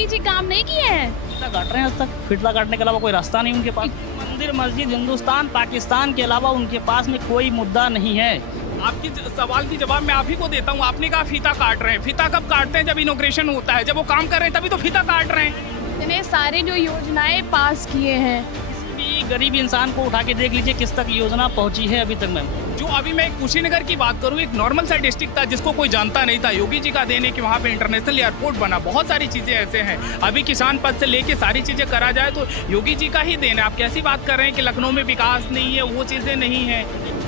योगी जी काम नहीं किए हैं? फिटला काट रहे हैं आज तक। फिटला काटने के अलावा कोई रास्ता नहीं उनके पास। मंदिर मस्जिद हिंदुस्तान पाकिस्तान के अलावा उनके पास में कोई मुद्दा नहीं है। आपकी सवाल की जवाब मैं आप ही को देता हूँ। आपने कहा फीता काट रहे हैं। फीता कब काटते हैं? जब इनॉग्रेशन होता है, जब वो काम कर रहे हैं तभी तो फीता काट रहे हैं। इतने सारे जो योजनाएं पास किए हैं, किसी भी गरीब इंसान को उठा के देख लीजिए किस तक योजना पहुंची है अभी तक मैम। जो अभी मैं कुशीनगर की बात करूं, एक नॉर्मल सा डिस्ट्रिक्ट था जिसको कोई जानता नहीं था। योगी जी का देने कि वहाँ पे इंटरनेशनल एयरपोर्ट बना। बहुत सारी चीजें ऐसे हैं। अभी किसान पद से लेके सारी चीजें करा जाए तो योगी जी का ही देन है। आप कैसी बात कर रहे हैं कि लखनऊ में विकास नहीं है, वो चीजें नहीं है।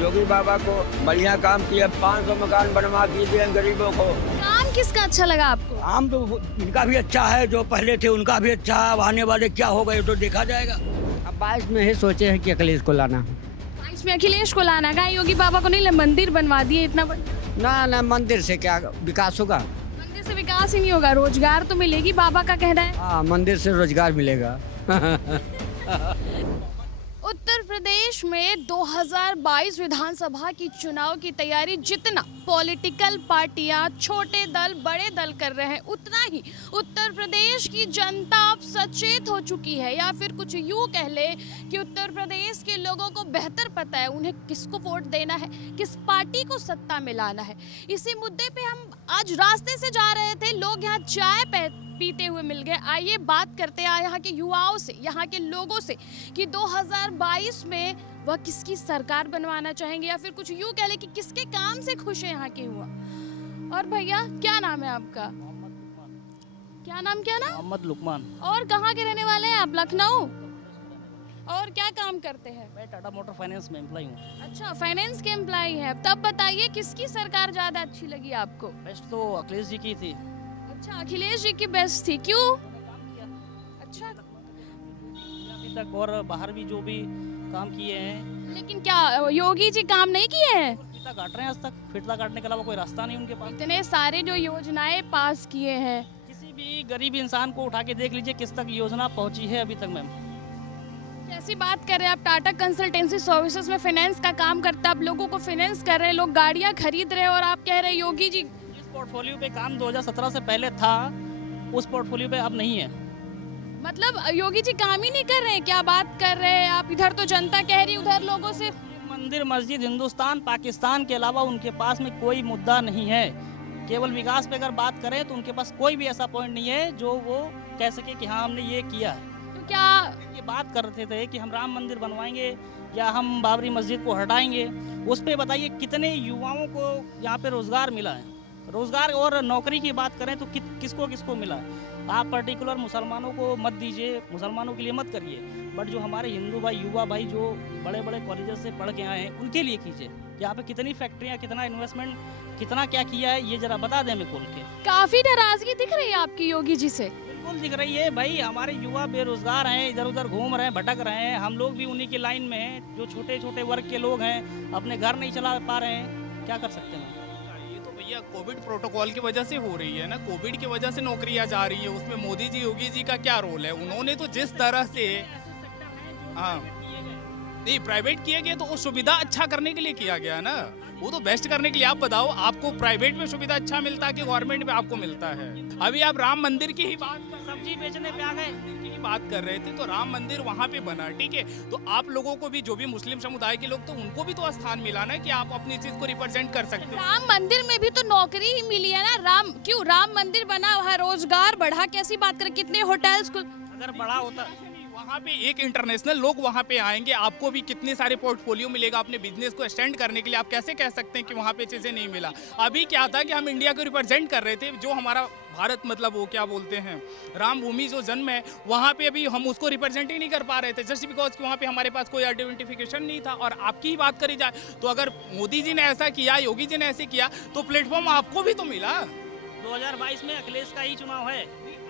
योगी बाबा को बढ़िया काम किया, 500 मकान बनवा दिए गरीबों को। काम किसका अच्छा लगा आपको? काम तो इनका भी अच्छा है, जो पहले थे उनका भी अच्छा है। अब आने वाले क्या होगा ये तो देखा जाएगा। अब 22 में ही सोचे हैं कि अखिलेश को लाना। इसमें अखिलेश को लाना का, योगी बाबा को नहीं, मंदिर बनवा दिए इतना बड़ा। ना मंदिर से क्या विकास होगा? मंदिर से विकास ही नहीं होगा, रोजगार तो मिलेगी, बाबा का कहना है। हाँ, मंदिर से रोजगार मिलेगा। उत्तर प्रदेश में 2022 विधानसभा की चुनाव की तैयारी जितना पॉलिटिकल पार्टियां, छोटे दल, बड़े दल कर रहे हैं, उतना ही उत्तर प्रदेश की जनता अब सचेत हो चुकी है, या फिर कुछ यूं कह ले कि उत्तर प्रदेश के लोगों को बेहतर पता है उन्हें किसको वोट देना है, किस पार्टी को सत्ता में लाना है। इसी मुद्दे पे हम आज रास्ते से जा रहे थे, लोग यहाँ चाय पीते हुए मिल गए। आइए बात करते हैं यहाँ के युवाओं से, यहाँ के लोगों से कि 2022 में वह किसकी सरकार बनवाना चाहेंगे, या फिर कुछ यूं कह ले कि किसके काम से खुश है यहाँ के युवा। और भैया क्या नाम है आपका? क्या नाम मोहम्मद लुकमान। और कहाँ के रहने वाले हैं आप? लखनऊ। और क्या काम करते हैं? मैं टाटा मोटर फाइनेंस में एम्प्लॉय हूँ। अच्छा, फाइनेंस के एम्प्लॉय हैं। तब बताइए किसकी सरकार ज्यादा अच्छी लगी आपको? बेस्ट तो अखिलेश जी की थी। अच्छा, अखिलेश जी की बेस्ट थी, क्यों? अच्छा, अभी तक और बाहर भी जो भी काम किए हैं। लेकिन क्या योगी जी काम नहीं किए हैं? फिटला काट रहे हैं आज तक। फिटला काटने के अलावा कोई रास्ता नहीं उनके पास। इतने सारे जो योजनाएं पास किए हैं, किसी भी गरीब इंसान को उठा के देख लीजिए किस तक योजना पहुंची है अभी तक मैम। कैसी बात कर रहे हैं आप? टाटा कंसल्टेंसी सर्विसेज में फाइनेंस का काम करता है, आप लोगों को फाइनेंस कर रहे हैं, लोग गाड़ियां खरीद रहे हैं, और आप कह रहे हैं योगी जी। जिस पोर्टफोलियो पे काम 2017 से पहले था उस पोर्टफोलियो पे अब नहीं है। मतलब योगी जी काम ही नहीं कर रहे हैं? क्या बात कर रहे हैं आप? इधर तो जनता कह रही, उधर लोगों से। मंदिर मस्जिद हिंदुस्तान पाकिस्तान के अलावा उनके पास में कोई मुद्दा नहीं है। केवल विकास पे अगर बात करें तो उनके पास कोई भी ऐसा पॉइंट नहीं है जो वो कह सके कि हाँ हमने ये किया है। तो क्या ये बात कर रहे थे कि हम राम मंदिर बनवाएंगे या हम बाबरी मस्जिद को हटाएंगे, उस पे बताइए कितने युवाओं को यहाँ पे रोजगार मिला है? रोजगार और नौकरी की बात करें तो किसको किसको मिला है? आप पर्टिकुलर मुसलमानों को मत दीजिए, मुसलमानों के लिए मत करिए, बट जो हमारे हिंदू भाई, युवा भाई जो बड़े बड़े कॉलेजेस से पढ़ के आए हैं उनके लिए कीजिए। यहाँ पे कितनी फैक्ट्रियाँ, कितना इन्वेस्टमेंट, कितना क्या किया है ये जरा बता दें हमें खोल के। काफी नाराजगी दिख रही है आपकी योगी जी से? बिल्कुल दिख रही है भाई। हमारे युवा बेरोजगार हैं, इधर उधर घूम रहे हैं, भटक रहे हैं। हम लोग भी उन्हीं की लाइन में हैं। जो छोटे छोटे वर्ग के लोग हैं अपने घर नहीं चला पा रहे हैं, क्या कर सकते हैं? ये तो भैया कोविड प्रोटोकॉल की वजह से हो रही है ना। कोविड की वजह से नौकरियां जा रही है, उसमें मोदी जी, योगी जी का क्या रोल है? उन्होंने तो जिस तरह से नहीं प्राइवेट किए गए तो वो सुविधा अच्छा करने के लिए किया गया ना, वो तो बेस्ट करने के लिए। आप बताओ, आपको प्राइवेट में सुविधा अच्छा मिलता है कि गवर्नमेंट में आपको मिलता है? अभी आप राम मंदिर की ही बात कर, सब्जी बेचने पे आ गए की ही बात कर रहे थे, तो राम मंदिर वहाँ पे बना, ठीक है। तो आप लोगों को भी, जो भी मुस्लिम समुदाय के लोग, तो उनको भी तो स्थान मिला ना कि आप अपनी चीज को रिप्रेजेंट कर सकते हो। राम मंदिर में भी तो नौकरी ही मिली है ना। क्यों राम मंदिर बना है, रोजगार बढ़ा, कैसी बात करें? कितने होटल्स खुल, अगर बड़ा होता वहाँ पे एक इंटरनेशनल लोग वहाँ पे आएंगे, आपको भी कितने सारे पोर्टफोलियो मिलेगा अपने बिजनेस को एक्सटेंड करने के लिए। आप कैसे कह सकते हैं कि वहाँ पे चीज़ें नहीं मिला? अभी क्या था कि हम इंडिया को रिप्रेजेंट कर रहे थे, जो हमारा भारत मतलब वो क्या बोलते हैं, राम भूमि जो जन्म है, वहाँ पे अभी हम उसको रिप्रेजेंट ही नहीं कर पा रहे थे, जस्ट बिकॉज कि वहाँ पे हमारे पास कोई आइडेंटिफिकेशन नहीं था। और आपकी ही बात करी जाए तो अगर मोदी जी ने ऐसा किया, योगी जी ने ऐसे किया, तो प्लेटफॉर्म आपको भी तो मिला। 2022 में अखिलेश का ही चुनाव है।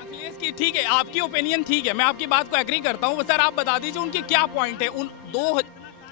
अखिलेश की ठीक है, आपकी ओपिनियन ठीक है, मैं आपकी बात को एग्री करता हूँ। सर आप बता दीजिए उनके क्या पॉइंट है, उन दो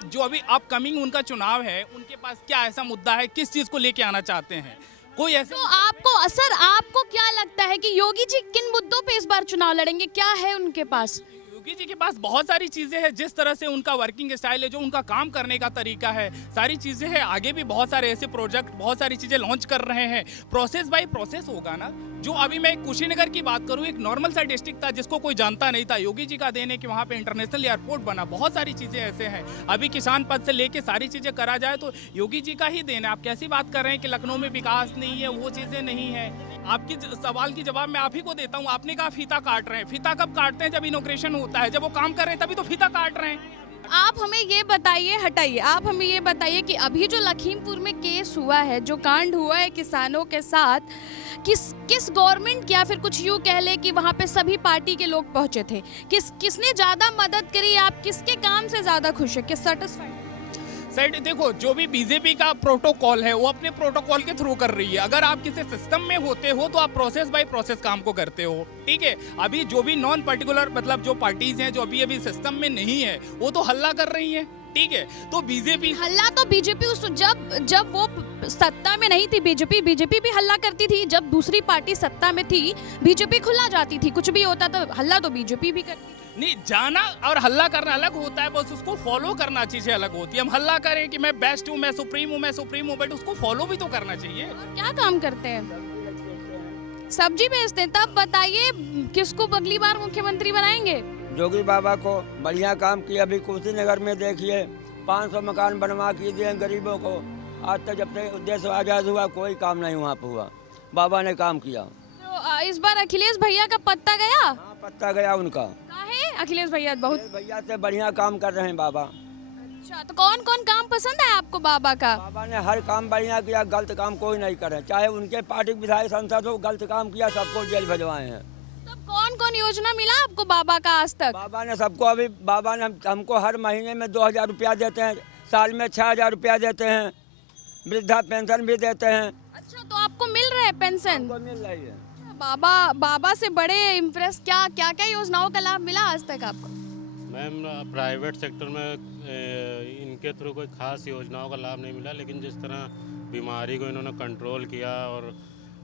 जो अभी अपकमिंग उनका चुनाव है, उनके पास क्या ऐसा मुद्दा है, किस चीज को लेके आना चाहते हैं? कोई ऐसे तो आपको क्या लगता है कि योगी जी किन मुद्दों पे इस बार चुनाव लड़ेंगे? क्या है उनके पास? योगी जी के पास बहुत सारी चीजें हैं, जिस तरह से उनका वर्किंग स्टाइल है, जो उनका काम करने का तरीका है, सारी चीजें हैं। आगे भी बहुत सारे ऐसे प्रोजेक्ट, बहुत सारी चीजें लॉन्च कर रहे हैं। प्रोसेस बाय प्रोसेस होगा ना। जो अभी मैं कुशीनगर की बात करूं, एक नॉर्मल सा डिस्ट्रिक्ट था जिसको कोई जानता नहीं था, योगी जी का देन है कि वहाँ पे इंटरनेशनल एयरपोर्ट बना। बहुत सारी चीजें ऐसे हैं। अभी किसान पद से लेके सारी चीजें करा जाए तो योगी जी का ही देन है। आप कैसी बात कर रहे हैं कि लखनऊ में विकास नहीं है, वो चीजें नहीं है। आपकी सवाल की जवाब मैं आप ही को देता हूँ। आपने कहा फीता काट रहे हैं। फीता कब काटते हैं? जब इनॉग्रेशन होता है, जब वो काम कर रहे हैं तभी तो फीता काट रहे हैं। आप हमें ये बताइए, हटाइए, आप हमें ये बताइए कि अभी जो लखीमपुर में केस हुआ है, जो कांड हुआ है किसानों के साथ, किस गवर्नमेंट या फिर कुछ यूँ कह ले कि वहाँ पे सभी पार्टी के लोग पहुँचे थे, किसने ज़्यादा मदद करी? आप किसके काम से ज़्यादा खुश है, किस सेटिस्फाइड? सर देखो, जो भी बीजेपी का प्रोटोकॉल है वो अपने प्रोटोकॉल के थ्रू कर रही है। अगर आप किसी सिस्टम में होते हो तो आप प्रोसेस बाय प्रोसेस काम को करते हो, ठीक है। अभी जो भी नॉन पर्टिकुलर मतलब जो पार्टीज हैं जो अभी सिस्टम में नहीं है, वो तो हल्ला कर रही हैं, ठीक है। तो बीजेपी हल्ला तो बीजेपी उस जब वो सत्ता में नहीं थी, बीजेपी भी हल्ला करती थी। जब दूसरी पार्टी सत्ता में थी, बीजेपी खुला जाती थी। कुछ भी होता तो हल्ला तो बीजेपी भी करती थी। नहीं, जाना और हल्ला करना अलग होता है, बस उसको फॉलो करना चीजें अलग होती है। हम हल्ला करें कि मैं बेस्ट हूँ, मैं सुप्रीम हूँ, बट उसको फॉलो भी तो करना चाहिए। और क्या काम करते हैं? सब्जी बेचते हैं। तब बताइए किसको अगली बार मुख्यमंत्री बनाएंगे? योगी बाबा को बढ़िया काम किया। अभी कुशीनगर में देखिए 500 मकान बनवा के दिए गरीबों को। आज तक जब तक देश आज़ाद हुआ कोई काम नहीं वहाँ पर हुआ। बाबा ने काम किया। तो इस बार अखिलेश भैया का पत्ता गया? हाँ, पत्ता गया उनका। काहे? अखिलेश भैया बहुत भैया से बढ़िया काम कर रहे हैं बाबा। अच्छा, तो कौन कौन काम पसंद है आपको बाबा का? बाबा ने हर काम बढ़िया किया, गलत काम कोई नहीं करे। चाहे उनके पार्टी के विधायक सांसद हो, गलत काम किया सबको जेल भिजवाए हैं। तब कौन कौन योजना मिला आपको बाबा का आज तक? बाबा ने सबको, अभी बाबा ने हमको हर महीने में 2000 रुपया देते हैं, साल में 6000 रुपया देते हैं, वृद्धा पेंशन भी देते हैं। अच्छा, तो आपको मिल रहा है पेंशन? हमको मिल रही है। बाबा से बड़े इम्प्रेस क्या योजनाओं का लाभ मिला आज तक आपको? मैम, प्राइवेट सेक्टर में इनके थ्रू कोई खास योजनाओं का लाभ नहीं मिला, लेकिन जिस तरह बीमारी को इन्होंने कंट्रोल किया और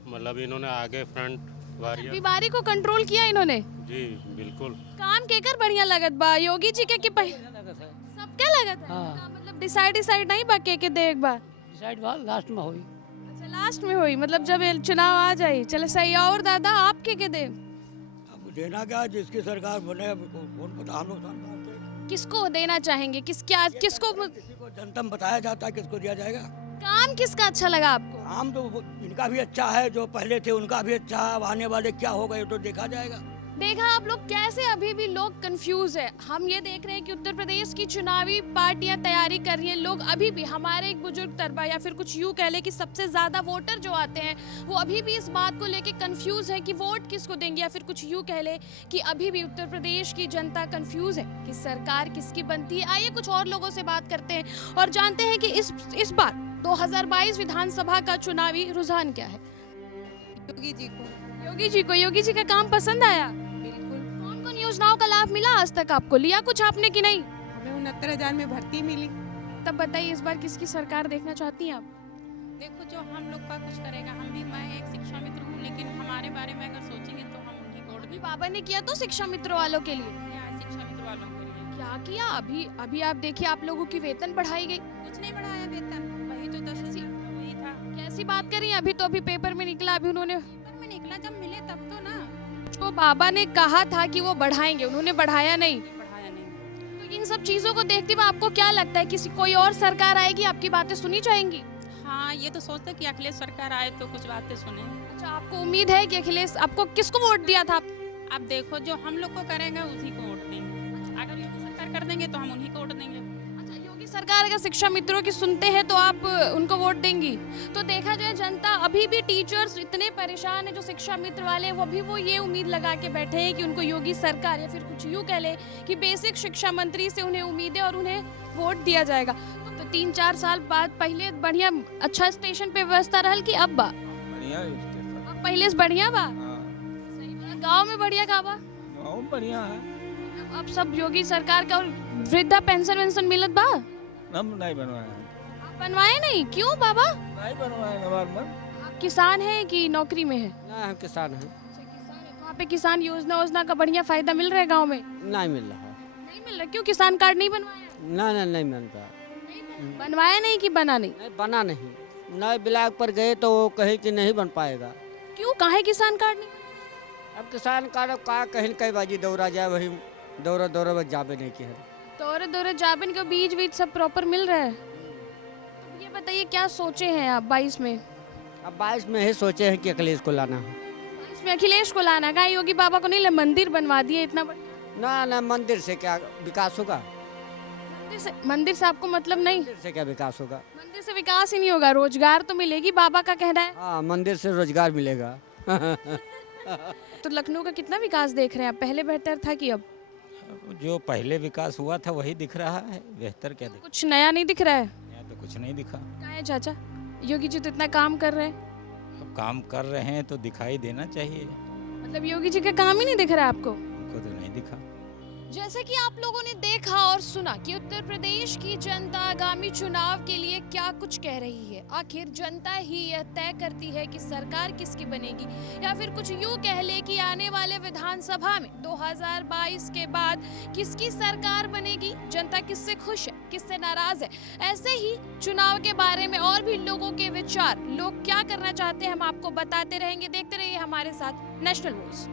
मतलब इन्होंने आगे फ्रंट वारियर बीमारी को कंट्रोल किया इन्होंने। जी बिल्कुल। काम केकर बढ़िया लगत बा? योगी जी के कि सबके लगत है? हाँ। मतलब डिसाइड नहीं बा के दे एक बार डिसाइड बात लास्ट में हुई। अच्छा, लास्ट में हुई, मतलब जब ये चुनाव आ जाए। चले सही। और दादा आप के दे? अब देना क्या, जिसकी सरकार बने कौन पता, हम लोग किसको देना चाहेंगे? किसको किसी को जनता में बताया जाता है किसको दिया जाएगा। काम किसका अच्छा लगा आपको? काम तो इनका भी अच्छा है, जो पहले थे उनका भी अच्छा है। अब आने वाले क्या होगा ये तो देखा जाएगा। देखा आप लोग कैसे अभी भी लोग कंफ्यूज है। हम ये देख रहे हैं कि उत्तर प्रदेश की चुनावी पार्टियां तैयारी कर रही हैं। लोग अभी भी, हमारे एक बुजुर्ग तबका या फिर कुछ यूँ कह ले कि सबसे ज्यादा वोटर जो आते हैं वो अभी भी इस बात को लेके कंफ्यूज है कि वोट किसको देंगे, या फिर कुछ यूँ कह ले कि अभी भी उत्तर प्रदेश की जनता कंफ्यूज है कि सरकार किसकी बनती है। आइए कुछ और लोगों से बात करते हैं और जानते हैं कि इस बार 2022 विधानसभा का चुनावी रुझान क्या है। योगी जी का काम पसंद आया? कौन कौन योजनाओं का लाभ मिला आज तक आपको? लिया कुछ आपने कि नहीं? हमें 69,000 में भर्ती मिली। तब बताइए इस बार किसकी सरकार देखना चाहती हैं आप? देखो, जो हम लोग का कुछ करेगा। मैं एक शिक्षा मित्र हूँ, लेकिन हमारे बारे में अगर सोचेंगे तो हम उनकी वोट अभी बाबा ने किया तो शिक्षा मित्र वालों के लिए शिक्षा मित्र वालों के लिए क्या किया? अभी आप देखिए, आप लोगों की वेतन बढ़ाई गई। कुछ नहीं बढ़ाया वेतन, वही जो 10 वही था। कैसी बात करी? अभी पेपर में निकला, अभी उन्होंने पेपर में निकला, जब मिले तब तो ना। तो बाबा ने कहा था कि वो बढ़ाएंगे, उन्होंने बढ़ाया नहीं। बढ़ाया नहीं। तो इन सब चीजों को देखते हुए आपको क्या लगता है, किसी कोई और सरकार आएगी आपकी बातें सुनी जाएंगी? हाँ, ये तो सोचते कि अखिलेश सरकार आए तो कुछ बातें सुने। अच्छा, आपको उम्मीद है कि अखिलेश, आपको किसको वोट दिया था? आप देखो, जो हम लोग को करेंगे उसी को वोट देंगे। अगर योगी सरकार कर देंगे तो हम उन्हीं को वोट देंगे। अच्छा, योगी सरकार अगर शिक्षा मित्रों की सुनते हैं तो आप उनको वोट देंगी? तो देखा जाए जनता, अभी भी टीचर्स इतने परेशान है जो शिक्षा मित्र वाले, वो ये उम्मीद लगा के बैठे हैं कि उनको योगी सरकार या फिर कुछ यूँ कह ले कि बेसिक शिक्षा मंत्री से उन्हें उम्मीद है और उन्हें वोट दिया जाएगा। तो 3-4 साल बाद पहले बढ़िया अच्छा स्टेशन पे व्यवस्था रहल कि अब बा बढ़िया स्टेशन। अब पहले से बढ़िया बा? हाँ, सही बा। गाँव में बढ़िया का बा? गाँव बढ़िया है। अब सब योगी सरकार का। और वृद्धा पेंशन वेंशन मिलत बा? हम नहीं बनवाए, आप बनवाए नहीं? क्यों बाबा? नहीं बनवाए नवारमन। आप किसान हैं कि नौकरी में है? ना हम किसान हैं। अच्छा, किसान है। तो वहाँ पे किसान योजना का बढ़िया फायदा मिल रहा है गाँव में? नहीं मिल रहा है। नहीं मिल रहा, क्यों? किसान कार्ड नहीं बनवाया? नहीं मिलता। बनवाया नहीं कि बना नहीं? नहीं बना नहीं, नए ब्लॉक पर गए तो वो कहे कि नहीं बन पाएगा। क्यों, काहे किसान कार्ड नहीं? अब किसान कार्ड अब का कहीं कई बाजी दौरा जाए, वही दौरा बस जाबे नहीं किया। दौरे जाबिन के बीज सब प्रॉपर मिल रहा है? अब ये बताइए क्या सोचे हैं आप 22 में? अब 22 में ही सोचे हैं कि अखिलेश को लाना है। 22 में अखिलेश को लाना? कहा योगी बाबा को नहीं, मंदिर बनवा दिए इतना बड़ा। ना मंदिर से क्या विकास होगा? मंदिर से आपको मतलब नहीं? मंदिर से क्या विकास होगा? मंदिर से विकास ही नहीं होगा, रोजगार तो मिलेगी, बाबा का कहना है। हाँ, मंदिर से रोजगार मिलेगा। तो लखनऊ का कितना विकास देख रहे हैं आप? पहले बेहतर था कि अब? जो पहले विकास हुआ था वही दिख रहा है, बेहतर क्या दिख कुछ नया नहीं दिख रहा है? रहा? तो कुछ नहीं दिखा। कहाँ है चाचा? योगी जी तो इतना काम कर रहे हैं। अब काम कर रहे हैं तो दिखाई देना चाहिए। मतलब योगी जी का काम ही नहीं दिख रहा है आपको? उनको तो नहीं दिखा। जैसे कि आप लोगों ने देखा और सुना कि उत्तर प्रदेश की जनता आगामी चुनाव के लिए क्या कुछ कह रही है। आखिर जनता ही यह तय करती है कि सरकार किसकी बनेगी, या फिर कुछ यूं कह ले कि आने वाले विधानसभा में 2022 के बाद किसकी सरकार बनेगी, जनता किससे खुश है, किससे नाराज है। ऐसे ही चुनाव के बारे में और भी लोगों के विचार, लोग क्या करना चाहते हैं, हम आपको बताते रहेंगे। देखते रहिए हमारे साथ नेशनल वॉइस।